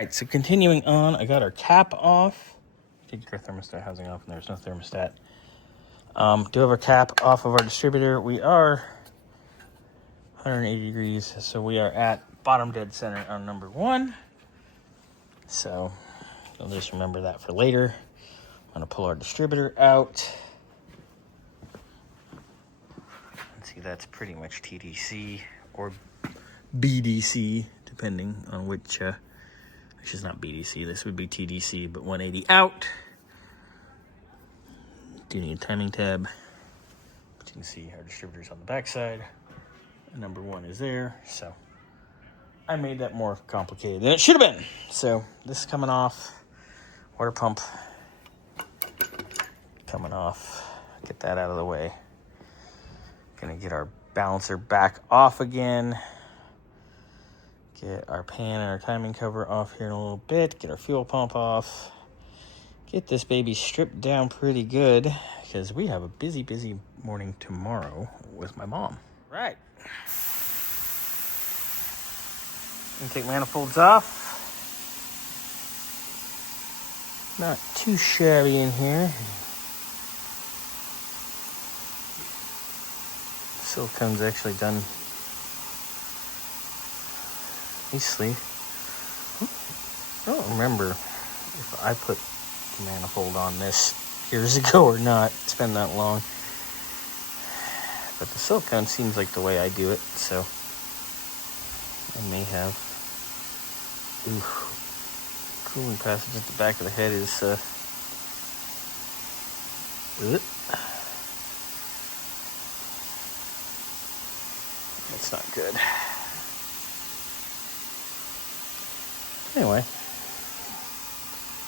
Alright, so continuing on, I got our cap off. Take our thermostat housing off, and there's no thermostat. Do have our cap off of our distributor. We are 180 degrees, so we are at bottom dead center on number 1. So I'll just remember that for later. I'm gonna pull our distributor out. Let's see, that's pretty much TDC or BDC, depending on which. Which is not BDC. This would be TDC, but 180 out. Do need a timing tab. But you can see our distributor's on the backside. And number 1 is there. So I made that more complicated than it should have been. So this is coming off. Water pump coming off. Get that out of the way. Gonna get our balancer back off again. Get our pan and our timing cover off here in a little bit. Get our fuel pump off. Get this baby stripped down pretty good because we have a busy, busy morning tomorrow with my mom. Right. Intake manifolds off. Not too shabby in here. Silicone's actually done nicely. I don't remember if I put the manifold on this years ago or not. It's been that long. But the silicone seems like the way I do it, so I may have. Ooh, cooling passage at the back of the head is that's not good. Anyway,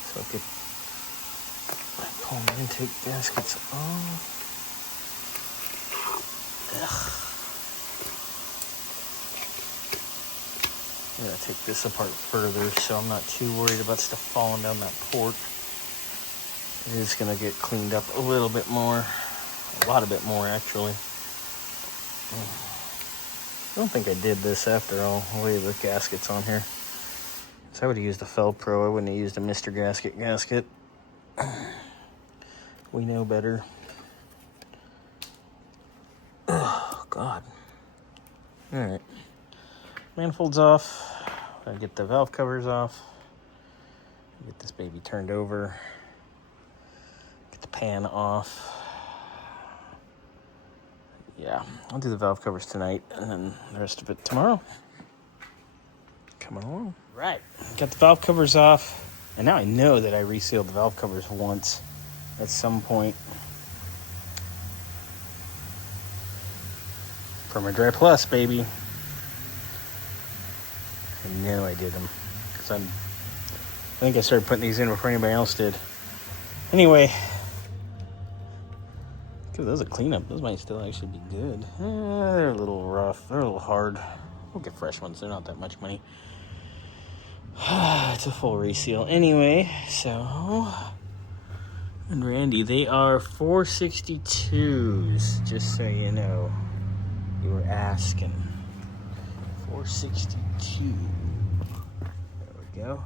so I could pull my intake gaskets off. I'm gonna take this apart further so I'm not too worried about stuff falling down that port. It is gonna get cleaned up a little bit more, a lot of bit more actually. I don't think I did this after all, the way the gasket's on here. So I would have used a Felpro. I wouldn't have used a Mr. Gasket. We know better. Oh, God. All right. Manifolds off. Gotta get the valve covers off. Get this baby turned over. Get the pan off. Yeah, I'll do the valve covers tonight and then the rest of it tomorrow. Coming along. Right, got the valve covers off, and now I know that I resealed the valve covers once at some point from a Dry Plus, baby. I know I did them because I think I started putting these in before anybody else did. Anyway, give those a cleanup. Those might still actually be good. They're a little rough. They're a little hard. We'll get fresh ones. They're not that much money. It's a full reseal anyway, so. And Randy, they are 462s, just so you know. You were asking. 462. There we go.